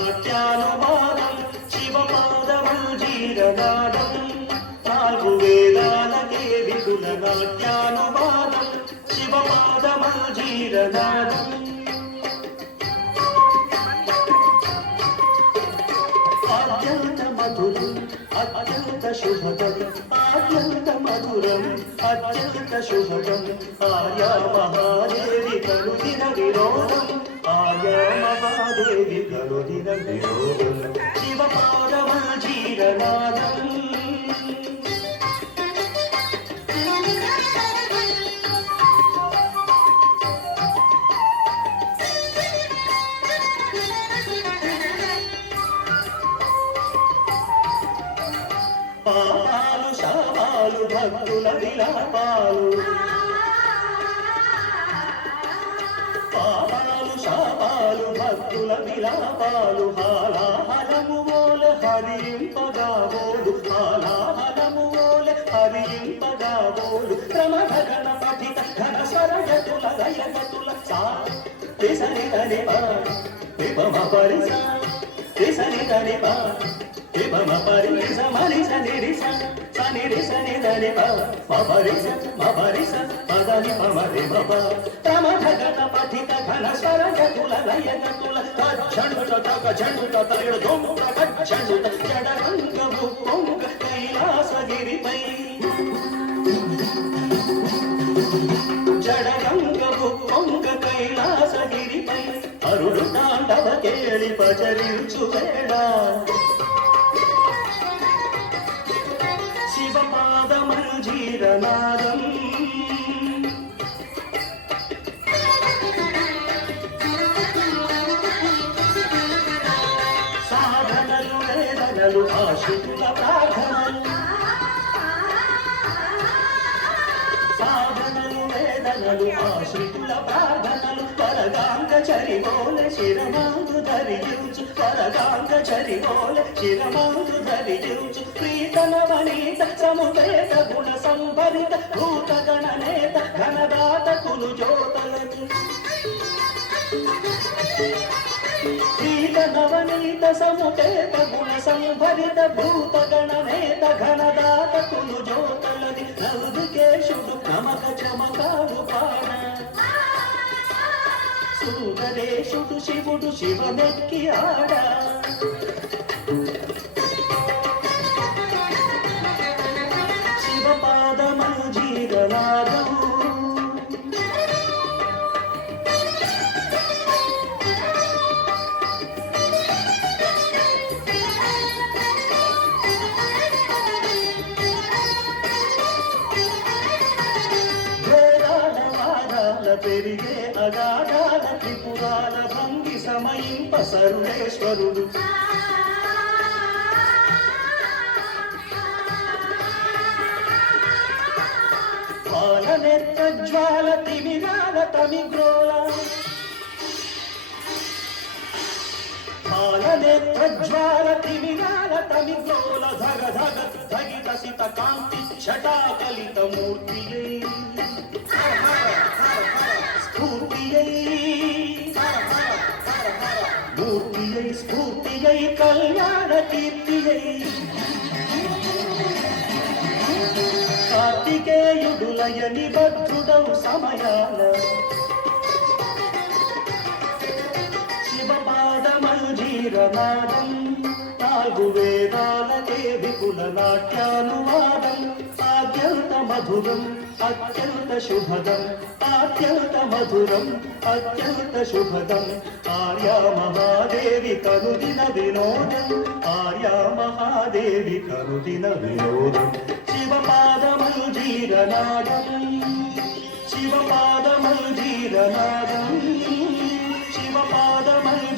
నాట్యానువాదం శివపాదమంజీరనాదం నాలుగు వేదాలకే విపుల నాట్యానువాదం శివపాదమంజీరనాదం అత్యంత మధురం అత్యంత శుభదం అత్యంత మధురం అత్యంత శుభదం ఆర్యా మహాదేవి కరుదిన విరోధం ఆర్యా మహాదేవి కరుదిన విరోధం శివపాదమంజీరనాదం పాపాలు శాపాలు భక్తుల విలాపాలు పాపాలు శాపాలు భక్తుల విలాపాలు హాలాహలము మోలె హరింపగాబోలు హాలాహలము మోలె హరింపగాబోలు క్రమగణ పఠిత ఘన స్వరగతుల లయగతుల సా తిసని ధనిపా విపమ పరిస తిసని ధనిపా విపమ పరిస మనిస నిరిస సనిరిస నిధనిప మపరిస మపరిస పదని పమరి మప క్రమగణ పఠిత ఘన స్వరగతుల లయగతుల తక్షణుత తగ జణుత తయడు దొంగ కక్షణుత జడరంగము పొంగ కైలాసగిరిపై జడరంగము పొంగ కైలాసగిరిపై అరుడు తాండవ కేళి పచరించు వేళ శివపాదమంజీరనాదం సాధనలు వేదనలు ఆశుతుల ప్రార్థనలు సాధనలు వేదనలు ఆశ్రితుల ప్రార్థనలు పరగాంగ చరిబోలె శిరమాంగు ధరించు పరగాంగ చరిబోలె శిరమాంగు ధరించు ప్రీతన వనీత సముపేత గుణ సంభరిత భూత గణనేత ఘనదాత కులు జ్యోతలని నవనీత సముపేత గుణ సంభరిత భూత గణనేత ఘనదాత కులు జ్యోతలని నలుదికేశుడు నమక చమకాలు పాడ సుందరేశుడు శివుడు శివమెక్కి ఆడ శివపాదమంజీరనాదం పెరిగే అగాధాల త్రిపురాల భంగి సమయింప సర్వేశ్వరుడు పాలనేత్ర జ్వాల తిమిరాల తమిగ్రోల పాలనేత్ర జ్వాల తిమిరాల తమిగ్రోల ధగ ధగ ధగిత సిత కాంతి ఛటాకలిత మూర్తియే మూర్తియై స్ఫూర్తియై కళ్యాణ కీర్తియై కార్తికేయుడులయ నిబద్ధుడౌ సమయాన శివపాదమంజీరనాదం నాలుగు వేదాలకే విపుల నాట్యానువాదం అత్యంత మధురం అత్యంత శుభదం అత్యంత మధురం అత్యంత శుభదం ఆర్యా మహాదేవి కరుదిన వినోదం ఆర్యా మహాదేవి కరుదిన వినోదం శివపాదమంజీరనాదం శివపాదమంజీరనాదం శివపాదమంజీరనాదం